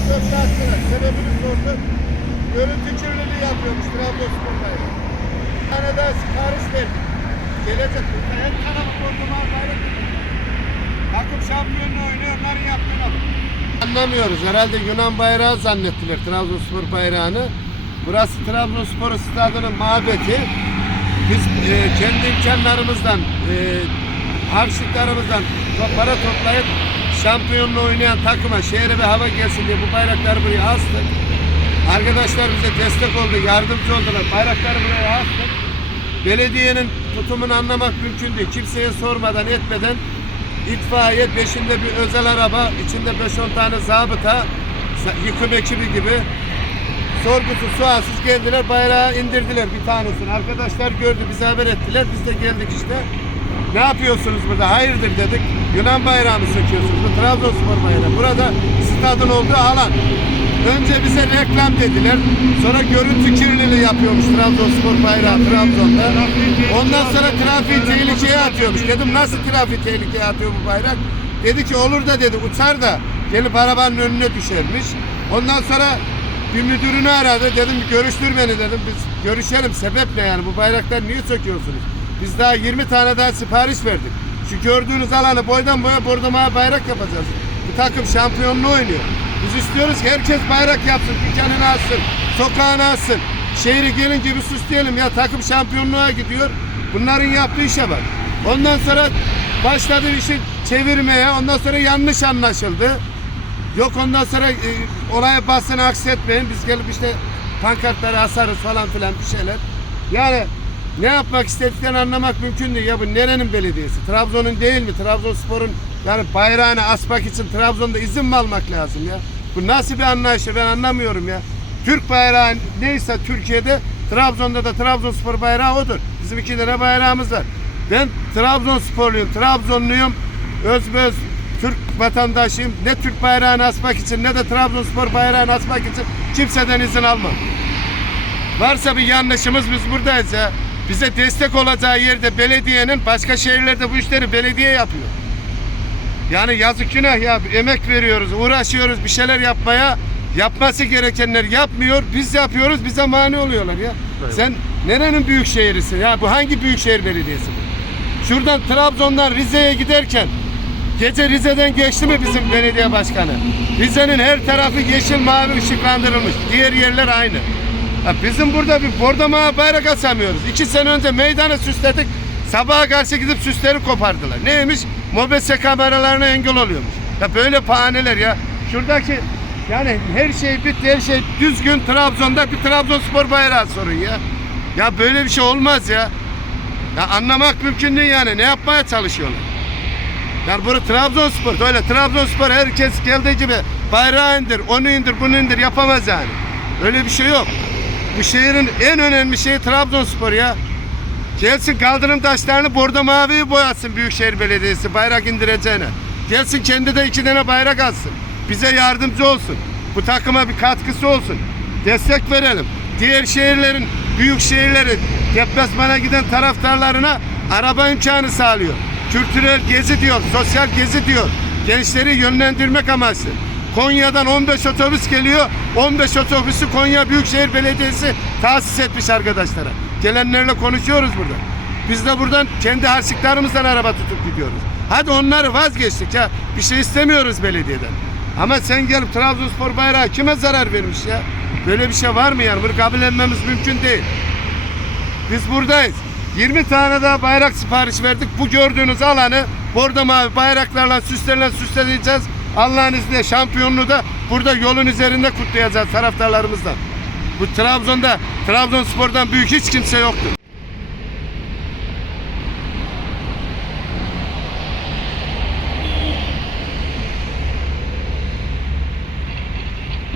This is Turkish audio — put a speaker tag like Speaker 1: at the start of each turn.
Speaker 1: 24 saat sonra sebebini sorduk. Görüntü kirliliği yapıyormuş Trabzonspor bayrağı. Bir tane daha sipariş verdik. Gelecek. Her tarafı kocaman bayrak. Takım şampiyonluğu oynuyor, onların yaptığına. Anlamıyoruz. Herhalde Yunan bayrağı zannettiler Trabzonspor bayrağını. Burası Trabzonspor stadının mabeti. Biz e, kendi imkanlarımızdan, e, harçlıklarımızdan para toplayıp şampiyonluğu oynayan takıma şehre ve hava gelsin diye bu bayrakları buraya astık. Arkadaşlar bize destek oldu, yardımcı oldular. Bayrakları buraya astık. Belediyenin tutumunu anlamak mümkün değil. Kimseye sormadan etmeden itfaiye peşinde bir özel araba, içinde 5-10 tane zabıta, yıkım ekibi gibi sorgusu sualsiz geldiler bayrağı indirdiler bir tanesini. Arkadaşlar gördü bize haber ettiler. Biz de geldik işte. Ne yapıyorsunuz burada? Hayırdır dedik. Yunan bayrağı mı söküyorsunuz? Bu Trabzonspor bayrağı. Burada stadın olduğu alan. Önce bize reklam dediler. Sonra görüntü kirliliği yapıyormuş Trabzonspor bayrağı Trabzon'da. Ondan sonra trafiği tehlikeye atıyormuş. Dedim nasıl trafiği tehlikeye atıyor bu bayrak? Dedi ki olur da dedi uçar da gelip arabanın önüne düşermiş. Ondan sonra bir müdürünü aradı. Dedim görüştür beni dedim. Biz görüşelim. Sebep ne yani? Bu bayrakları niye söküyorsunuz? Biz daha 20 tane daha sipariş verdik. Şu gördüğünüz alanı boydan boya bordoma bayrak yapacağız. Bu takım şampiyonluğu oynuyor. Biz istiyoruz ki herkes bayrak yapsın, dükkanını alsın, sokağını alsın. Şehri gelin gibi süsleyelim ya takım şampiyonluğa gidiyor. Bunların yaptığı işe bak. Ondan sonra başladı işi çevirmeye. Ondan sonra yanlış anlaşıldı. Yok ondan sonra e, olaya basını aksetmeyin. Biz gelip işte pankartları asarız falan filan bir şeyler. Yani ne yapmak istediklerini anlamak mümkün değil. Ya bu nerenin belediyesi? Trabzon'un değil mi? Trabzonspor'un yani bayrağını asmak için Trabzon'da izin mi almak lazım ya? Bu nasıl bir anlayış ben anlamıyorum ya. Türk bayrağı neyse Türkiye'de Trabzon'da da Trabzonspor bayrağı odur. Bizim iki tane bayrağımız var. Ben Trabzonsporluyum, Trabzonluyum. Özböz Türk vatandaşıyım. Ne Türk bayrağını asmak için ne de Trabzonspor bayrağını asmak için kimseden izin almam. Varsa bir yanlışımız biz buradayız ya. Bize destek olacağı yerde belediyenin başka şehirlerde bu işleri belediye yapıyor. Yani yazık günah ya emek veriyoruz, uğraşıyoruz bir şeyler yapmaya. Yapması gerekenler yapmıyor. Biz yapıyoruz bize mani oluyorlar ya. Sen nerenin büyük şehrisin ya? Bu hangi büyükşehir belediyesi bu? Şuradan Trabzon'dan Rize'ye giderken gece Rize'den geçti mi bizim belediye başkanı? Rize'nin her tarafı yeşil mavi ışıklandırılmış. Diğer yerler aynı. Ya bizim burada bir bordo mavi bayrak asamıyoruz. İki sene önce meydanı süsledik. Sabaha karşı gidip süsleri kopardılar. Neymiş? Mobese kameralarına engel oluyormuş. Ya böyle pahaneler ya. Şuradaki yani her şey bitti, her şey düzgün. Trabzon'da bir Trabzonspor bayrağı sorun ya. Ya böyle bir şey olmaz ya. Ya anlamak mümkün değil yani. Ne yapmaya çalışıyorlar? Yani bunu Trabzonspor, öyle Trabzonspor herkes geldiği gibi bayrağı indir, onu indir, bunu indir yapamaz yani. Öyle bir şey yok. Bu şehrin en önemli şeyi Trabzonspor ya. Gelsin kaldırım taşlarını bordo maviyi boyatsın Büyükşehir Belediyesi bayrak indireceğine. Gelsin kendi de iki tane bayrak alsın. Bize yardımcı olsun. Bu takıma bir katkısı olsun. Destek verelim. Diğer şehirlerin, büyük şehirlerin deplasmana giden taraftarlarına araba imkanı sağlıyor. Kültürel gezi diyor, sosyal gezi diyor. Gençleri yönlendirmek amaçlı. Konya'dan 15 otobüs geliyor. 15 otobüsü Konya Büyükşehir Belediyesi tahsis etmiş arkadaşlara. Gelenlerle konuşuyoruz burada. Biz de buradan kendi harçlıklarımızdan araba tutup gidiyoruz. Hadi onları vazgeçtik ya. Bir şey istemiyoruz belediyeden. Ama sen gelip Trabzonspor bayrağı kime zarar vermiş ya? Böyle bir şey var mı yani? Bunu kabullenmemiz mümkün değil. Biz buradayız. 20 tane daha bayrak sipariş verdik. Bu gördüğünüz alanı bordo mavi bayraklarla süsleriyle süsleyeceğiz. Allah'ın izniyle şampiyonluğu da burada yolun üzerinde kutlayacağız taraftarlarımızla. Bu Trabzon'da Trabzonspor'dan büyük hiç kimse yoktur.